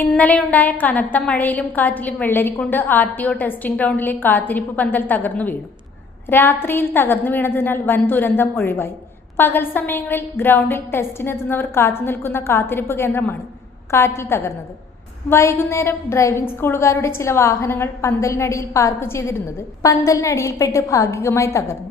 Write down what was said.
ഇന്നലെയുണ്ടായ കനത്ത മഴയിലും കാറ്റിലും Vellarikundu R T O testing ഗ്രൗണ്ടിലെ കാത്തിരിപ്പ് പന്തൽ തകർന്നു വീണു. രാത്രിയിൽ തകർന്നു വീണതിനാൽ വൻ ദുരന്തം ഒഴിവായി. പകൽ സമയങ്ങളിൽ ഗ്രൗണ്ടിൽ ടെസ്റ്റിനെത്തുന്നവർ കാത്തുനിൽക്കുന്ന കാത്തിരിപ്പ് കേന്ദ്രമാണ് കാറ്റിൽ തകർന്നത്. വൈകുന്നേരം ഡ്രൈവിംഗ് സ്കൂളുകാരുടെ ചില വാഹനങ്ങൾ പന്തലിനടിയിൽ പാർക്ക് ചെയ്തിരുന്നത് പന്തലിനടിയിൽപ്പെട്ട് ഭാഗികമായി തകർന്നു.